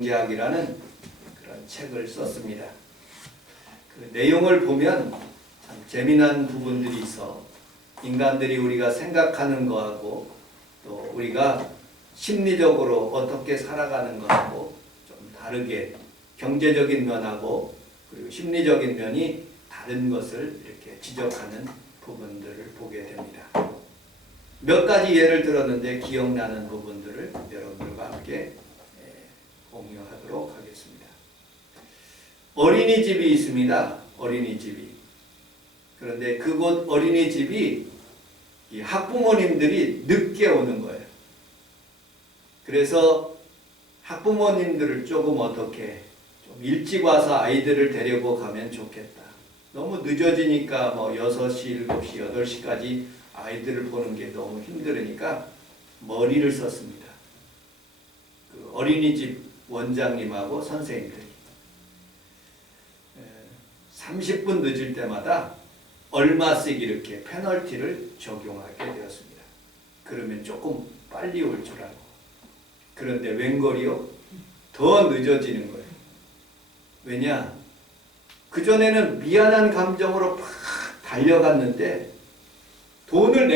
경제학이라는 그런 책을 썼습니다. 그 내용을 보면 참 재미난 부분들이 있어 인간들이 우리가 생각하는 거하고 또 우리가 심리적으로 어떻게 살아가는 거하고 좀 다르게 경제적인 면하고 그리고 심리적인 면이 다른 것을 이렇게 지적하는 부분들을 보게 됩니다. 몇 가지 예를 들었는데 기억나는 부분들을 여러분들과 함께 공유하도록 하겠습니다. 어린이집이 있습니다. 어린이집이. 그런데 그곳 어린이집이 이 학부모님들이 늦게 오는 거예요. 그래서 학부모님들을 조금 어떻게 좀 일찍 와서 아이들을 데리고 가면 좋겠다. 너무 늦어지니까 뭐 6시, 7시, 8시까지 아이들을 보는 게 너무 힘들으니까 머리를 썼습니다. 그 어린이집 원장님하고 선생님들이 30분 늦을 때마다 얼마씩 이렇게 페널티를 적용하게 되었습니다. 그러면 조금 빨리 올 줄 알고. 그런데 웬걸이요? 더 늦어지는 거예요. 왜냐? 그전에는 미안한 감정으로 팍 달려갔는데 돈을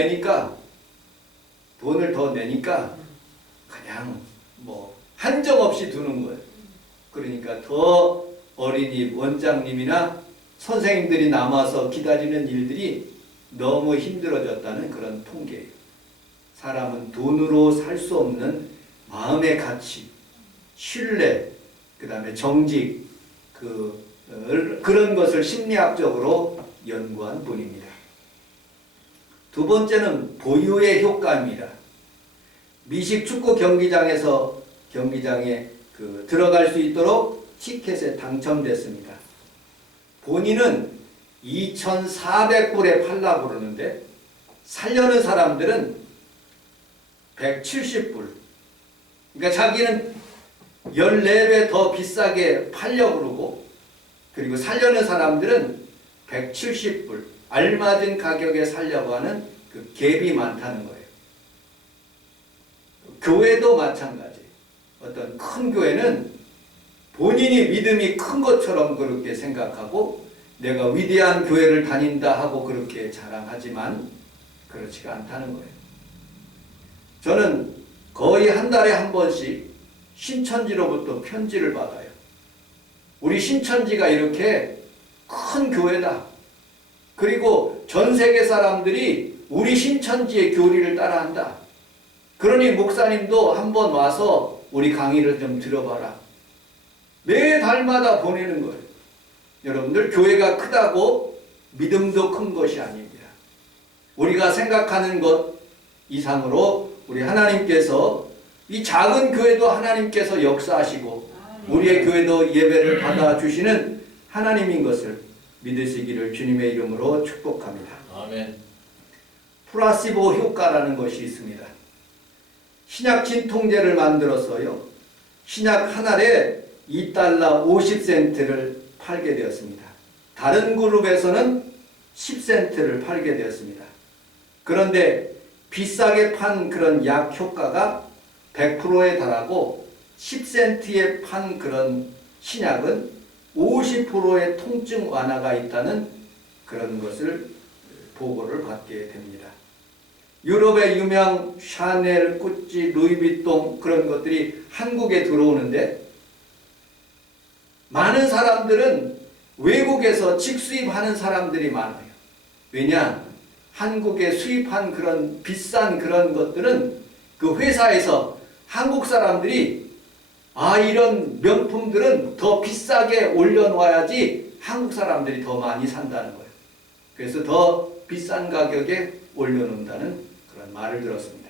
더 내니까 그냥 뭐 한정없이 두는 거예요. 그러니까 더 어린이 원장님이나 선생님들이 남아서 기다리는 일들이 너무 힘들어졌다는 그런 통계예요. 사람은 돈으로 살 수 없는 마음의 가치, 신뢰, 그 다음에 정직, 그런 것을 심리학적으로 연구한 분입니다. 두 번째는 보유의 효과입니다. 미식 축구 경기장에 들어갈 수 있도록 티켓에 당첨됐습니다. 본인은 2,400불에 팔라고 그러는데 살려는 사람들은 170불. 그러니까 자기는 14배 더 비싸게 팔려고 그러고 그리고 살려는 사람들은 170불. 알맞은 가격에 살려고 하는 그 갭이 많다는 거예요. 교회도 마찬가지. 어떤 큰 교회는 본인이 믿음이 큰 것처럼 그렇게 생각하고 내가 위대한 교회를 다닌다 하고 그렇게 자랑하지만 그렇지가 않다는 거예요. 저는 거의 한 달에 한 번씩 신천지로부터 편지를 받아요. 우리 신천지가 이렇게 큰 교회다. 그리고 전 세계 사람들이 우리 신천지의 교리를 따라한다. 그러니 목사님도 한번 와서 우리 강의를 좀 들어봐라. 매달마다 보내는 거예요. 여러분들 교회가 크다고 믿음도 큰 것이 아닙니다. 우리가 생각하는 것 이상으로 우리 하나님께서 이 작은 교회도 하나님께서 역사하시고 우리의 교회도 예배를 받아주시는 하나님인 것을 믿으시기를 주님의 이름으로 축복합니다. 아멘. 플라시보 효과라는 것이 있습니다. 신약 진통제를 만들었어요. 신약 한 알에 $2 50센트를 팔게 되었습니다. 다른 그룹에서는 10센트를 팔게 되었습니다. 그런데 비싸게 판 그런 약 효과가 100%에 달하고 10센트에 판 그런 신약은 50%의 통증 완화가 있다는 그런 것을 보고를 받게 됩니다. 유럽의 유명 샤넬, 구찌, 루이비통 그런 것들이 한국에 들어오는데 많은 사람들은 외국에서 직수입하는 사람들이 많아요. 왜냐? 한국에 수입한 그런 비싼 그런 것들은 그 회사에서 한국 사람들이 이런 명품들은 더 비싸게 올려놓아야지 한국 사람들이 더 많이 산다는 거예요. 그래서 더 비싼 가격에 올려놓는다는 그런 말을 들었습니다.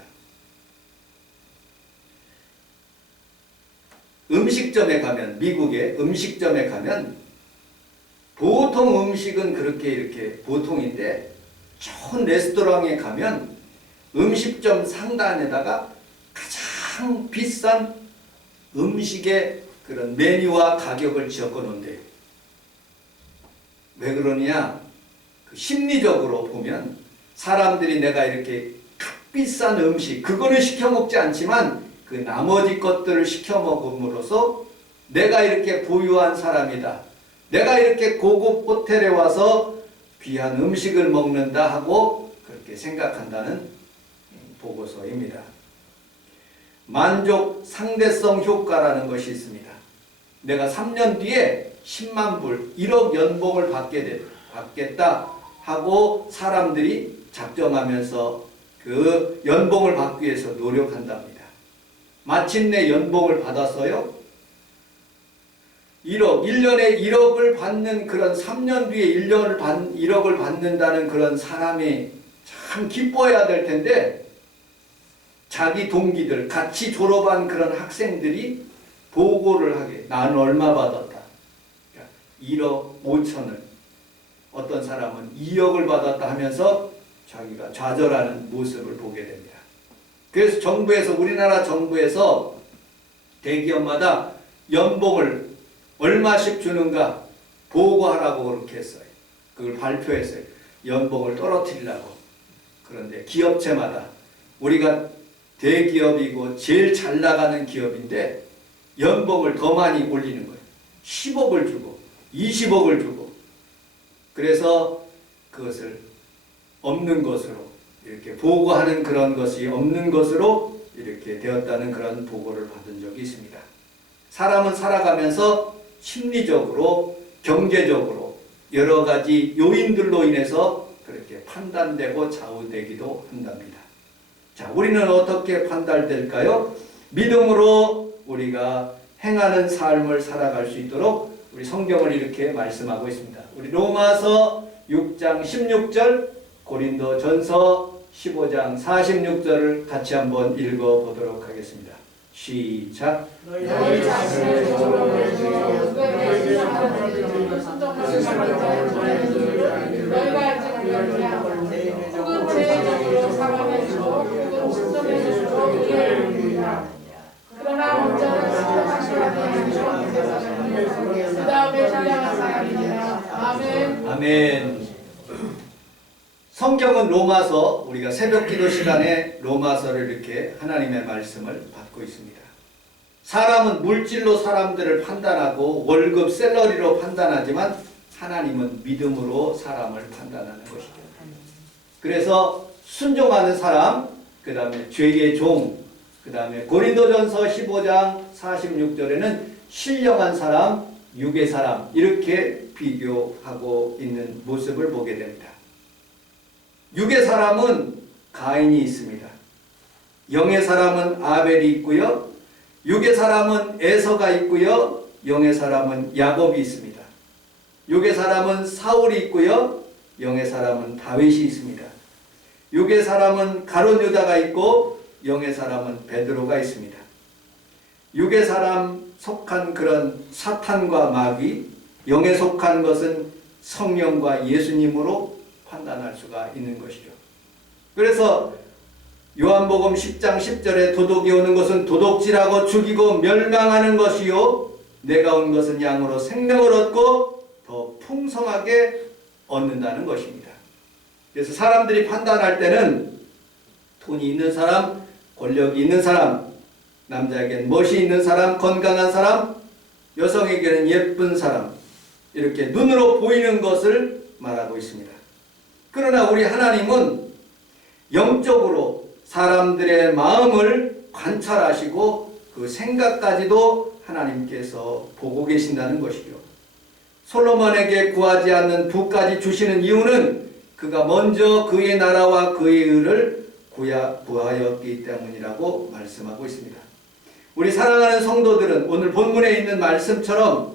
음식점에 가면, 미국의 음식점에 가면 보통 음식은 그렇게 이렇게 보통인데 좋은 레스토랑에 가면 음식점 상단에다가 가장 비싼 음식의 그런 메뉴와 가격을 적어 놓은대요. 왜 그러냐? 심리적으로 보면 사람들이 내가 이렇게 값비싼 음식, 그거는 시켜 먹지 않지만 그 나머지 것들을 시켜 먹음으로써 내가 이렇게 부유한 사람이다. 내가 이렇게 고급 호텔에 와서 귀한 음식을 먹는다 하고 그렇게 생각한다는 보고서입니다. 만족 상대성 효과라는 것이 있습니다. 내가 3년 뒤에 10만 불, 1억 연봉을 받겠다 하고 사람들이 작정하면서 그 연봉을 받기 위해서 노력한답니다. 마침내 연봉을 받았어요. 1년에 1억을 받는 그런 3년 뒤에 1억을 받는다는 그런 사람이 참 기뻐해야 될 텐데 자기 동기들, 같이 졸업한 그런 학생들이 보고를 하게 나는 얼마 받았다. 1억 5천을 어떤 사람은 2억을 받았다 하면서 자기가 좌절하는 모습을 보게 됩니다. 그래서 정부에서 우리나라 정부에서 대기업마다 연봉을 얼마씩 주는가 보고하라고 그렇게 했어요. 그걸 발표했어요. 연봉을 떨어뜨리려고. 그런데 기업체마다 우리가 대기업이고 제일 잘 나가는 기업인데 연봉을 더 많이 올리는 거예요. 10억을 주고 20억을 주고. 그래서 그것을 없는 것으로 이렇게 보고하는 그런 것이 없는 것으로 이렇게 되었다는 그런 보고를 받은 적이 있습니다. 사람은 살아가면서 심리적으로, 경제적으로 여러 가지 요인들로 인해서 그렇게 판단되고 좌우되기도 한답니다. 자, 우리는 어떻게 판단될까요? 믿음으로 우리가 행하는 삶을 살아갈 수 있도록 우리 성경을 이렇게 말씀하고 있습니다. 우리 로마서 6장 16절, 고린도전서 15장 46절을 같이 한번 읽어보도록 하겠습니다. 시작. 너희 자신을 적으로 내주고 너희의 하나님을 순종하는 자들을 너희가 알지 못하느냐. 혹은 죄적으로 사랑해주고 혹은 순종해주고 이해합니다. 그러나 먼저는 순종하시라는 그 다음에 신령한 사람이니라. 아멘. 아멘. 성경은 로마서, 우리가 새벽기도 시간에 로마서를 이렇게 하나님의 말씀을 받고 있습니다. 사람은 물질로 사람들을 판단하고 월급 샐러리로 판단하지만 하나님은 믿음으로 사람을 판단하는 것이죠. 그래서 순종하는 사람, 그 다음에 죄의 종, 그 다음에 고린도전서 15장 46절에는 신령한 사람, 육의 사람 이렇게 비교하고 있는 모습을 보게 됩니다. 육의 사람은 가인이 있습니다. 영의 사람은 아벨이 있고요. 육의 사람은 에서가 있고요. 영의 사람은 야곱이 있습니다. 육의 사람은 사울이 있고요. 영의 사람은 다윗이 있습니다. 육의 사람은 가룟 유다가 있고 영의 사람은 베드로가 있습니다. 육의 사람 속한 그런 사탄과 마귀, 영에 속한 것은 성령과 예수님으로 판단할 수가 있는 것이죠. 그래서 요한복음 10장 10절에 도둑이 오는 것은 도둑질하고 죽이고 멸망하는 것이요 내가 온 것은 양으로 생명을 얻고 더 풍성하게 얻는다는 것입니다. 그래서 사람들이 판단할 때는 돈이 있는 사람, 권력이 있는 사람, 남자에게는 멋이 있는 사람, 건강한 사람, 여성에게는 예쁜 사람, 이렇게 눈으로 보이는 것을 말하고 있습니다. 그러나 우리 하나님은 영적으로 사람들의 마음을 관찰하시고 그 생각까지도 하나님께서 보고 계신다는 것이죠. 솔로몬에게 구하지 않는 부까지 주시는 이유는 그가 먼저 그의 나라와 그의 의를 구하였기 때문이라고 말씀하고 있습니다. 우리 사랑하는 성도들은 오늘 본문에 있는 말씀처럼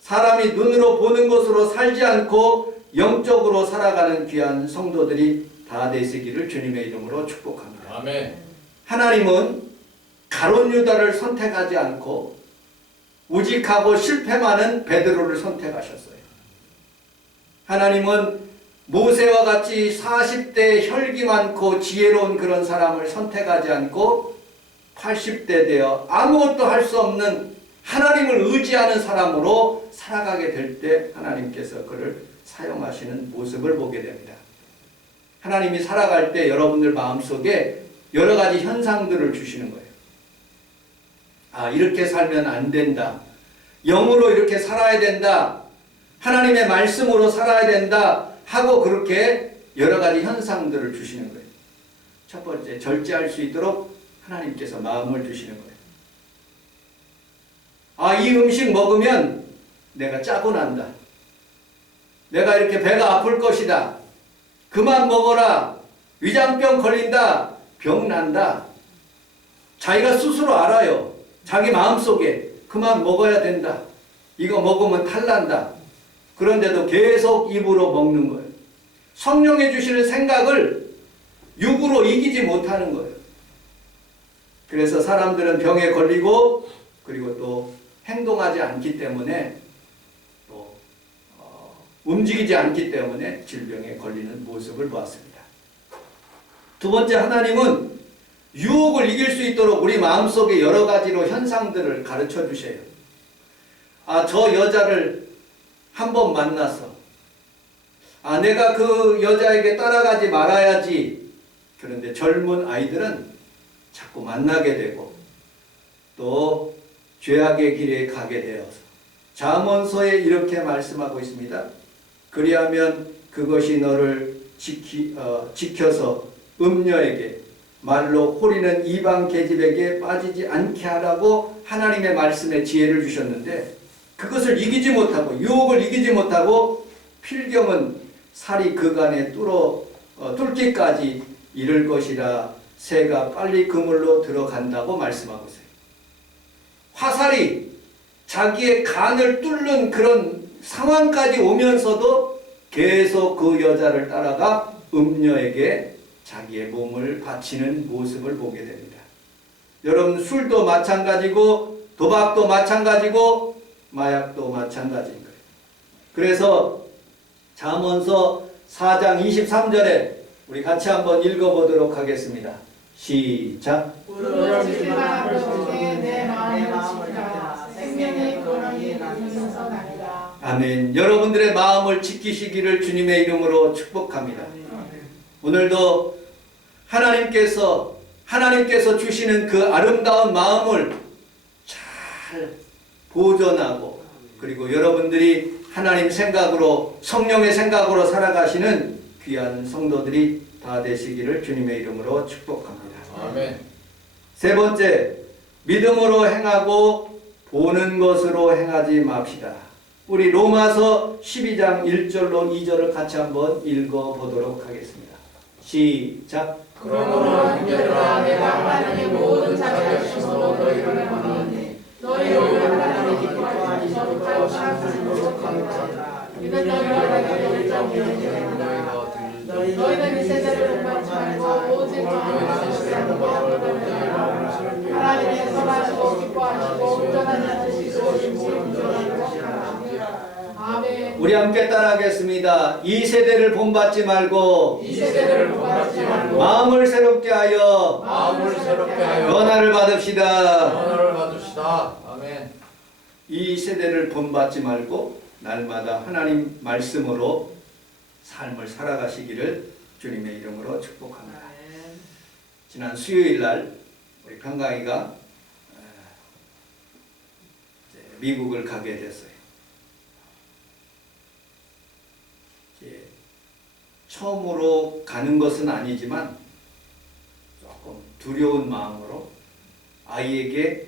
사람이 눈으로 보는 것으로 살지 않고 영적으로 살아가는 귀한 성도들이 다 되시기를 주님의 이름으로 축복합니다. 아멘. 하나님은 가룟 유다를 선택하지 않고 우직하고 실패 많은 베드로를 선택하셨어요. 하나님은 모세와 같이 40대 혈기 많고 지혜로운 그런 사람을 선택하지 않고 80대 되어 아무것도 할 수 없는 하나님을 의지하는 사람으로 살아가게 될 때 하나님께서 그를 사용하시는 모습을 보게 됩니다. 하나님이 살아갈 때 여러분들 마음속에 여러 가지 현상들을 주시는 거예요. 아, 이렇게 살면 안 된다. 영으로 이렇게 살아야 된다. 하나님의 말씀으로 살아야 된다. 하고 그렇게 여러 가지 현상들을 주시는 거예요. 첫 번째, 절제할 수 있도록 하나님께서 마음을 주시는 거예요. 아, 이 음식 먹으면 내가 짜고 난다. 내가 이렇게 배가 아플 것이다. 그만 먹어라. 위장병 걸린다. 병 난다. 자기가 스스로 알아요. 자기 마음속에 그만 먹어야 된다. 이거 먹으면 탈난다. 그런데도 계속 입으로 먹는 거예요. 성령이 주시는 생각을 육으로 이기지 못하는 거예요. 그래서 사람들은 병에 걸리고 그리고 또 행동하지 않기 때문에 또 움직이지 않기 때문에 질병에 걸리는 모습을 보았습니다. 두 번째, 하나님은 유혹을 이길 수 있도록 우리 마음속에 여러 가지로 현상들을 가르쳐 주셔요. 아, 저 여자를 한번 만나서 아, 내가 그 여자에게 따라가지 말아야지. 그런데 젊은 아이들은 자꾸 만나게 되고 또 죄악의 길에 가게 되어서 잠언서에 이렇게 말씀하고 있습니다. 그리하면 그것이 너를 지켜서 음녀에게 말로 호리는 이방 계집에게 빠지지 않게 하라고 하나님의 말씀에 지혜를 주셨는데 그것을 이기지 못하고 유혹을 이기지 못하고 필경은 살이 그간에 뚫기까지 이를 것이라 새가 빨리 그물로 들어간다고 말씀하고 있어요. 화살이 자기의 간을 뚫는 그런 상황까지 오면서도 계속 그 여자를 따라가 음녀에게 자기의 몸을 바치는 모습을 보게 됩니다. 여러분, 술도 마찬가지고 도박도 마찬가지고 마약도 마찬가지인 거예요. 그래서 잠언서 4장 23절에 우리 같이 한번 읽어보도록 하겠습니다. 시작. 부르짖지 말아보시되 내 마음을 지키라. 생명의 근원이 있는 나니라. 아멘. 여러분들의 마음을 지키시기를 주님의 이름으로 축복합니다. 오늘도 하나님께서 주시는 그 아름다운 마음을 잘 보존하고 그리고 여러분들이 하나님 생각으로 성령의 생각으로 살아가시는 귀한 성도들이 다 되시기를 주님의 이름으로 축복합니다. 아멘. 세 번째, 믿음으로 행하고 보는 것으로 행하지 맙시다. 우리 로마서 12장 1절로 2절을 같이 한번 읽어보도록 하겠습니다. 시작. 그러므로 형제들아 내가 하나님의 모든 자비를 심으로 너희를 권하노니 너희를 하나님의 기뻐하시는 거룩한 사랑으로 감사하라. 이는 너희가 내게 열정이니 너희는 이 세대를 본받지 말고 오직 마음으로 시사하는 것을 하나님의 선하시고 기뻐하시고 온전한 자들이시고 심지운전하고 하라. 아멘. 우리 함께 따라하겠습니다. 이 세대를 본받지 말고 마음을 새롭게 하여 변화를 받읍시다. 아멘. 이 세대를 본받지 말고 날마다 하나님 말씀으로 삶을 살아가시기를 주님의 이름으로 축복합니다. 지난 수요일 날 우리 평강이가 미국을 가게 됐어요. 처음으로 가는 것은 아니지만 조금 두려운 마음으로 아이에게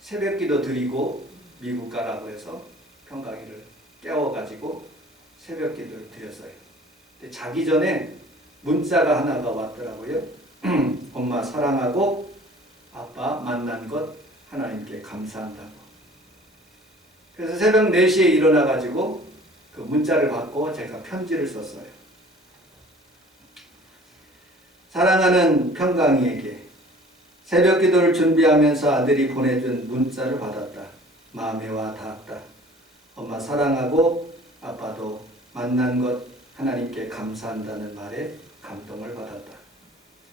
새벽기도 드리고 미국 가라고 해서 평강이를 깨워가지고 새벽기도를 드렸어요. 근데 자기 전에 문자가 하나가 왔더라고요. 엄마 사랑하고 아빠 만난 것 하나님께 감사한다고. 그래서 새벽 4시에 일어나가지고 그 문자를 받고 제가 편지를 썼어요. 사랑하는 평강이에게 새벽 기도를 준비하면서 아들이 보내준 문자를 받았다. 마음에 와 닿았다. 엄마 사랑하고 아빠도 만난 것 하나님께 감사한다는 말에 감동을 받았다.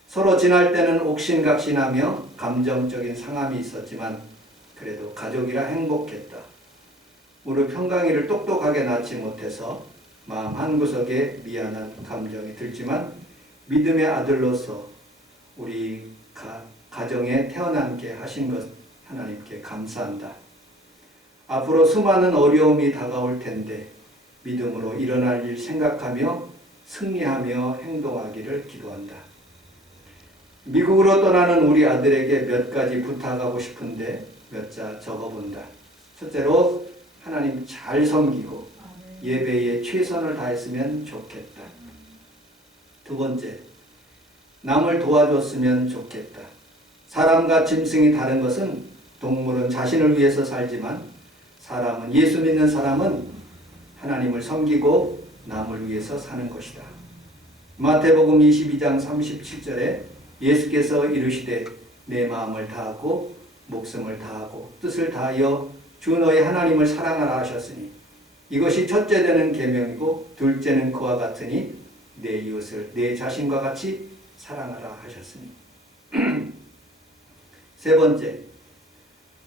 서로 지날 때는 옥신각신하며 감정적인 상함이 있었지만 그래도 가족이라 행복했다. 우리 평강이를 똑똑하게 낳지 못해서 마음 한구석에 미안한 감정이 들지만 믿음의 아들로서 우리 가정에 태어나게 하신 것 하나님께 감사한다. 앞으로 수많은 어려움이 다가올 텐데 믿음으로 일어날 일 생각하며 승리하며 행동하기를 기도한다. 미국으로 떠나는 우리 아들에게 몇 가지 부탁하고 싶은데 몇 자 적어본다. 첫째로 하나님 잘 섬기고 예배에 최선을 다했으면 좋겠다. 두 번째, 남을 도와줬으면 좋겠다. 사람과 짐승이 다른 것은 동물은 자신을 위해서 살지만 사람은, 예수 믿는 사람은 하나님을 섬기고 남을 위해서 사는 것이다. 마태복음 22장 37절에 예수께서 이르시되 내 마음을 다하고 목숨을 다하고 뜻을 다하여 주 너의 하나님을 사랑하라 하셨으니 이것이 첫째 되는 계명이고 둘째는 그와 같으니 내 이웃을 내 자신과 같이 사랑하라 하셨으니. 세 번째,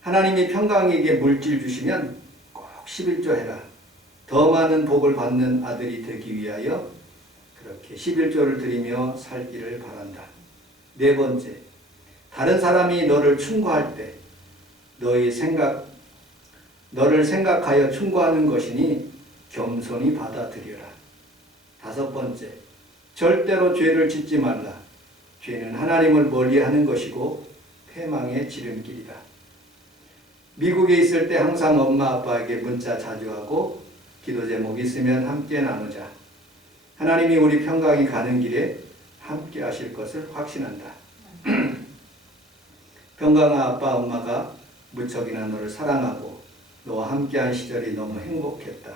하나님이 평강에게 물질 주시면 꼭 11조 해라. 더 많은 복을 받는 아들이 되기 위하여 그렇게 11조를 드리며 살기를 바란다. 네 번째, 다른 사람이 너를 충고할 때 너를 생각하여 충고하는 것이니 겸손히 받아들여라. 다섯 번째, 절대로 죄를 짓지 말라. 죄는 하나님을 멀리하는 것이고 패망의 지름길이다. 미국에 있을 때 항상 엄마 아빠에게 문자 자주 하고 기도 제목 있으면 함께 나누자. 하나님이 우리 평강이 가는 길에 함께 하실 것을 확신한다. 평강아, 아빠 엄마가 무척이나 너를 사랑하고 너와 함께한 시절이 너무 행복했다.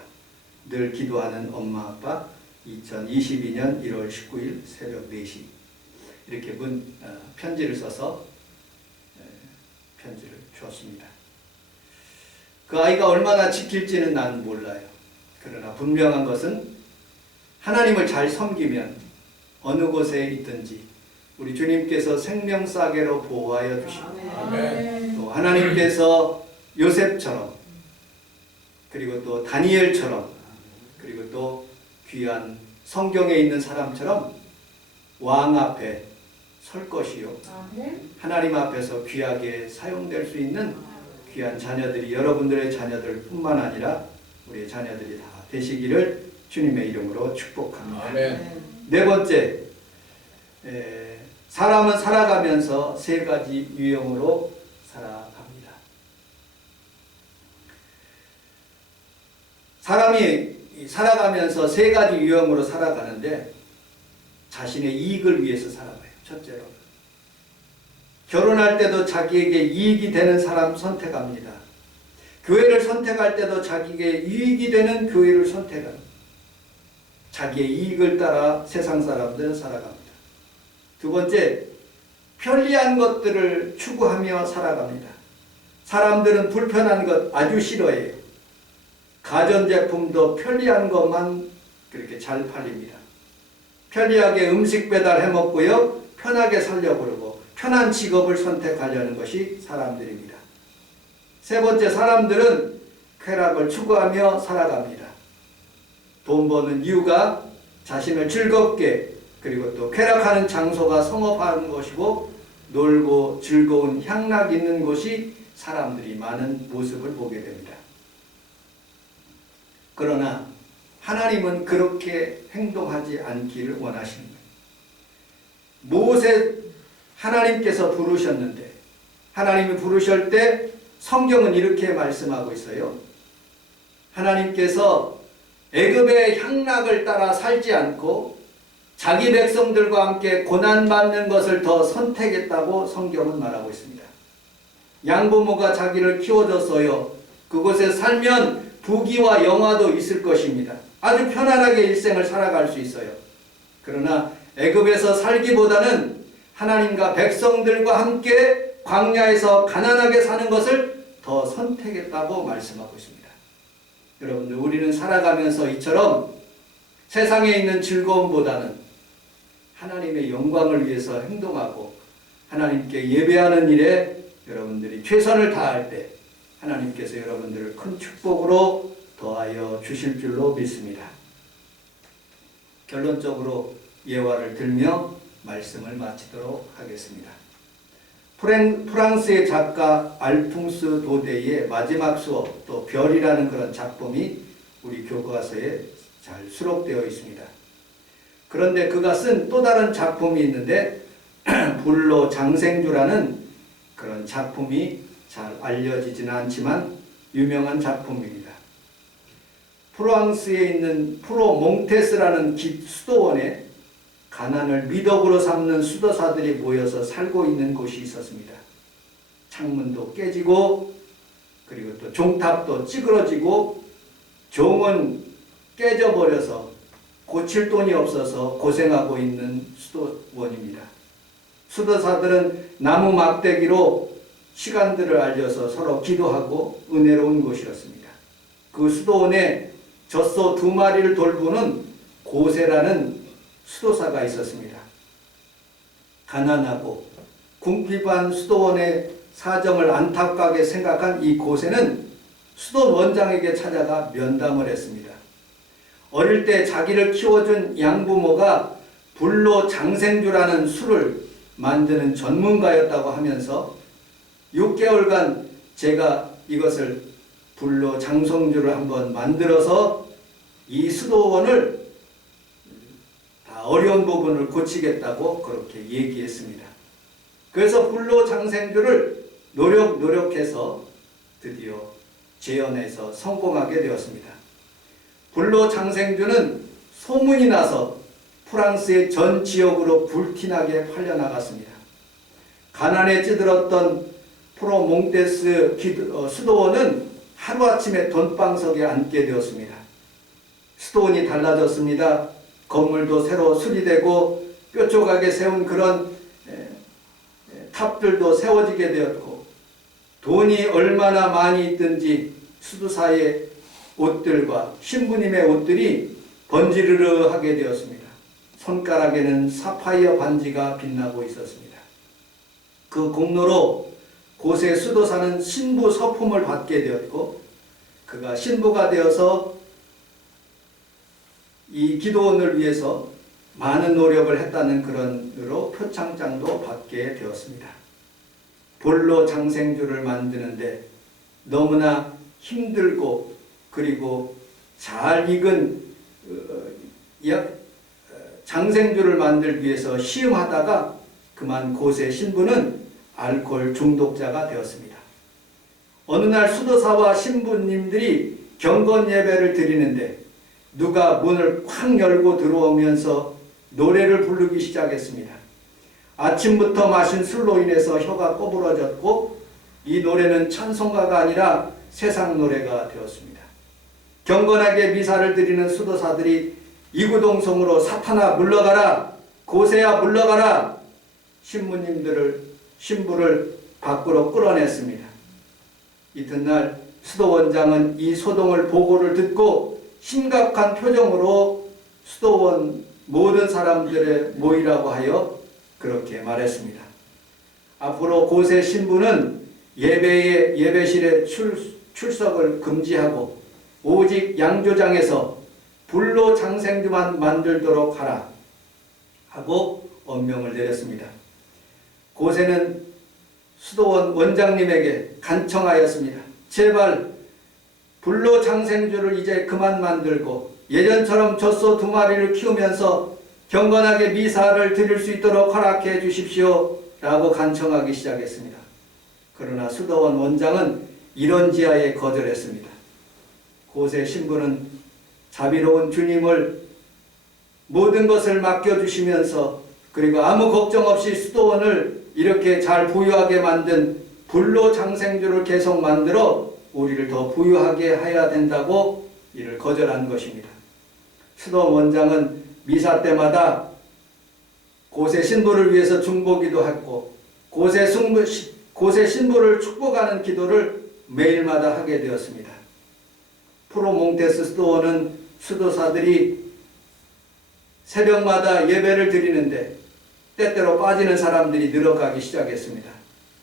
늘 기도하는 엄마 아빠, 2022년 1월 19일 새벽 4시. 이렇게 편지를 써서 편지를 주었습니다. 그 아이가 얼마나 지킬지는 나는 몰라요. 그러나 분명한 것은 하나님을 잘 섬기면 어느 곳에 있든지 우리 주님께서 생명싸개로 보호하여 주시고 또 하나님께서 요셉처럼 그리고 또 다니엘처럼 그리고 또 귀한 성경에 있는 사람처럼 왕 앞에 설 것이요 하나님 앞에서 귀하게 사용될 수 있는 귀한 자녀들이 여러분들의 자녀들 뿐만 아니라 우리의 자녀들이 다 되시기를 주님의 이름으로 축복합니다. 네 번째, 사람은 살아가면서 세 가지 유형으로 살아갑니다. 사람이 살아가면서 세 가지 유형으로 살아가는데 자신의 이익을 위해서 살아가요. 첫째로 결혼할 때도 자기에게 이익이 되는 사람 선택합니다. 교회를 선택할 때도 자기에게 이익이 되는 교회를 선택합니다. 자기의 이익을 따라 세상 사람들은 살아갑니다. 두 번째, 편리한 것들을 추구하며 살아갑니다. 사람들은 불편한 것 아주 싫어해요. 가전제품도 편리한 것만 그렇게 잘 팔립니다. 편리하게 음식 배달해 먹고요. 편하게 살려고 그러고 편한 직업을 선택하려는 것이 사람들입니다. 세 번째, 사람들은 쾌락을 추구하며 살아갑니다. 돈 버는 이유가 자신을 즐겁게 그리고 또 쾌락하는 장소가 성업하는 것이고 놀고 즐거운 향락 있는 곳이 사람들이 많은 모습을 보게 됩니다. 그러나 하나님은 그렇게 행동하지 않기를 원하시는 거예요. 모세 하나님께서 부르셨는데 하나님이 부르실 때 성경은 이렇게 말씀하고 있어요. 하나님께서 애굽의 향락을 따라 살지 않고 자기 백성들과 함께 고난받는 것을 더 선택했다고 성경은 말하고 있습니다. 양부모가 자기를 키워줬어요. 그곳에 살면 부귀와 영화도 있을 것입니다. 아주 편안하게 일생을 살아갈 수 있어요. 그러나 애굽에서 살기보다는 하나님과 백성들과 함께 광야에서 가난하게 사는 것을 더 선택했다고 말씀하고 있습니다. 여러분들, 우리는 살아가면서 이처럼 세상에 있는 즐거움보다는 하나님의 영광을 위해서 행동하고 하나님께 예배하는 일에 여러분들이 최선을 다할 때 하나님께서 여러분들을 큰 축복으로 더하여 주실 줄로 믿습니다. 결론적으로 예화를 들며 말씀을 마치도록 하겠습니다. 프랑스의 작가 알풍스 도데이의 마지막 수업, 또 별이라는 그런 작품이 우리 교과서에 잘 수록되어 있습니다. 그런데 그가 쓴 또 다른 작품이 있는데 불로 장생주라는 그런 작품이 잘 알려지지는 않지만 유명한 작품입니다. 프랑스에 있는 프로몽테스라는 수도원에 가난을 미덕으로 삼는 수도사들이 모여서 살고 있는 곳이 있었습니다. 창문도 깨지고 그리고 또 종탑도 찌그러지고 종은 깨져버려서 고칠 돈이 없어서 고생하고 있는 수도원입니다. 수도사들은 나무 막대기로 시간들을 알려서 서로 기도하고 은혜로운 곳이었습니다. 그 수도원에 젖소 2마리를 돌보는 고세라는 수도사가 있었습니다. 가난하고 궁핍한 수도원의 사정을 안타깝게 생각한 이 고세는 수도원 원장에게 찾아가 면담을 했습니다. 어릴 때 자기를 키워준 양부모가 불로 장생주라는 술을 만드는 전문가였다고 하면서 6개월간 제가 이것을 불로 장성주를 한번 만들어서 이 수도원을 다 어려운 부분을 고치겠다고 그렇게 얘기했습니다. 그래서 불로 장생주를 노력해서 드디어 재현해서 성공하게 되었습니다. 불로 장생주는 소문이 나서 프랑스의 전 지역으로 불티나게 팔려나갔습니다. 가난에 찌들었던 프로몽테스 수도원은 하루아침에 돈방석에 앉게 되었습니다. 수도원이 달라졌습니다. 건물도 새로 수리되고 뾰족하게 세운 그런 탑들도 세워지게 되었고 돈이 얼마나 많이 있든지 수도사의 옷들과 신부님의 옷들이 번지르르하게 되었습니다. 손가락에는 사파이어 반지가 빛나고 있었습니다. 그 공로로 고세 수도사는 신부 서품을 받게 되었고 그가 신부가 되어서 이 기도원을 위해서 많은 노력을 했다는 그런 의로 표창장도 받게 되었습니다. 불로 장생주를 만드는데 너무나 힘들고 그리고 잘 익은 장생주를 만들기 위해서 시음하다가 그만 고세 신부는 알코올 중독자가 되었습니다. 어느 날 수도사와 신부님들이 경건 예배를 드리는데 누가 문을 쾅 열고 들어오면서 노래를 부르기 시작했습니다. 아침부터 마신 술로 인해서 혀가 꼬부러졌고 이 노래는 찬송가가 아니라 세상 노래가 되었습니다. 경건하게 미사를 드리는 수도사들이 이구동성으로 사탄아 물러가라, 고세야 물러가라, 신부를 밖으로 끌어냈습니다. 이튿날 수도원장은 이 소동을 보고를 듣고 심각한 표정으로 수도원 모든 사람들의 모이라고 하여 그렇게 말했습니다. 앞으로 고세 신부는 예배실에 출석을 금지하고 오직 양조장에서 불로 장생주만 만들도록 하라 하고 엄명을 내렸습니다. 고세는 수도원 원장님에게 간청하였습니다. 제발 불로 장생주를 이제 그만 만들고 예전처럼 젖소 2마리를 키우면서 경건하게 미사를 드릴 수 있도록 허락해 주십시오 라고 간청하기 시작했습니다. 그러나 수도원 원장은 이런 지하에 거절했습니다. 고세 신부는 자비로운 주님을 모든 것을 맡겨주시면서 그리고 아무 걱정 없이 수도원을 이렇게 잘 부유하게 만든 불로 장생주를 계속 만들어 우리를 더 부유하게 해야 된다고 이를 거절한 것입니다. 수도원 원장은 미사 때마다 고세 신부를 위해서 중보기도 했고 고세 신부를 축복하는 기도를 매일마다 하게 되었습니다. 프로몽테스 수도원은 수도사들이 새벽마다 예배를 드리는데 때때로 빠지는 사람들이 늘어가기 시작했습니다.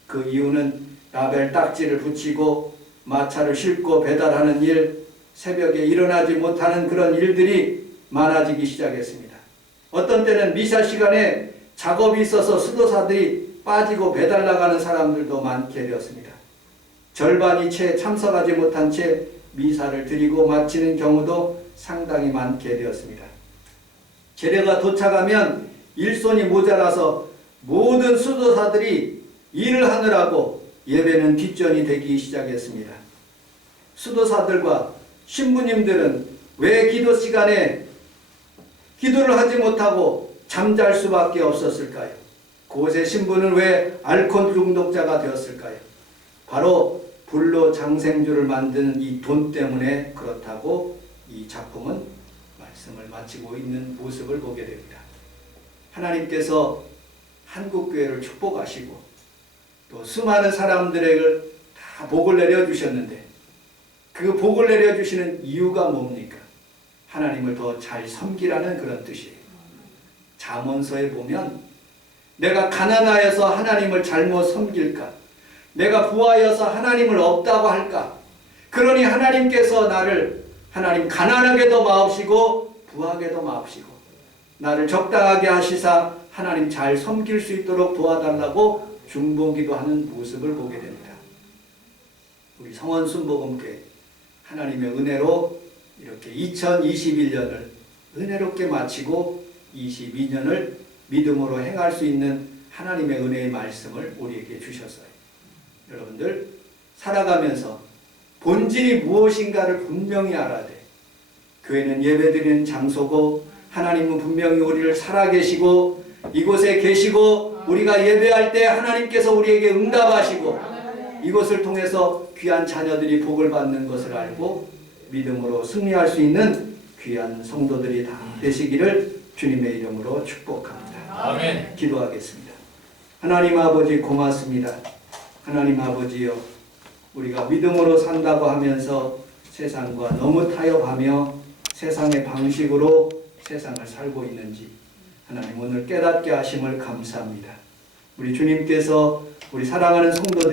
그 이유는 라벨 딱지를 붙이고 마차를 싣고 배달하는 일, 새벽에 일어나지 못하는 그런 일들이 많아지기 시작했습니다. 어떤 때는 미사 시간에 작업이 있어서 수도사들이 빠지고 배달 나가는 사람들도 많게 되었습니다. 절반이 채 참석하지 못한 채 미사를 드리고 마치는 경우도 상당히 많게 되었습니다. 제례가 도착하면 일손이 모자라서 모든 수도사들이 일을 하느라고 예배는 뒷전이 되기 시작했습니다. 수도사들과 신부님들은 왜 기도 시간에 기도를 하지 못하고 잠잘 수밖에 없었을까요? 그곳의 신부는 왜 알코올 중독자가 되었을까요? 바로 불로 장생주를 만드는 이 돈 때문에 그렇다고 이 작품은 말씀을 마치고 있는 모습을 보게 됩니다. 하나님께서 한국교회를 축복하시고 또 수많은 사람들에게 다 복을 내려주셨는데 그 복을 내려주시는 이유가 뭡니까? 하나님을 더 잘 섬기라는 그런 뜻이에요. 잠언서에 보면 내가 가난하여서 하나님을 잘못 섬길까? 내가 부하여서 하나님을 없다고 할까? 그러니 하나님께서 나를 하나님 가난하게도 마옵시고 부하게도 마옵시고 나를 적당하게 하시사 하나님 잘 섬길 수 있도록 도와달라고 중보기도 하는 모습을 보게 됩니다. 우리 성원순복음교회 하나님의 은혜로 이렇게 2021년을 은혜롭게 마치고 22년을 믿음으로 행할 수 있는 하나님의 은혜의 말씀을 우리에게 주셨어요. 여러분들 살아가면서 본질이 무엇인가를 분명히 알아야 돼. 교회는 예배드리는 장소고 하나님은 분명히 우리를 살아계시고 이곳에 계시고 우리가 예배할 때 하나님께서 우리에게 응답하시고 이것을 통해서 귀한 자녀들이 복을 받는 것을 알고 믿음으로 승리할 수 있는 귀한 성도들이 다 되시기를 주님의 이름으로 축복합니다. 아멘. 기도하겠습니다. 하나님 아버지 고맙습니다. 하나님 아버지여, 우리가 믿음으로 산다고 하면서 세상과 너무 타협하며 세상의 방식으로 세상을 살고 있는지 하나님 오늘 깨닫게 하심을 감사합니다. 우리 주님께서 우리 사랑하는 성도들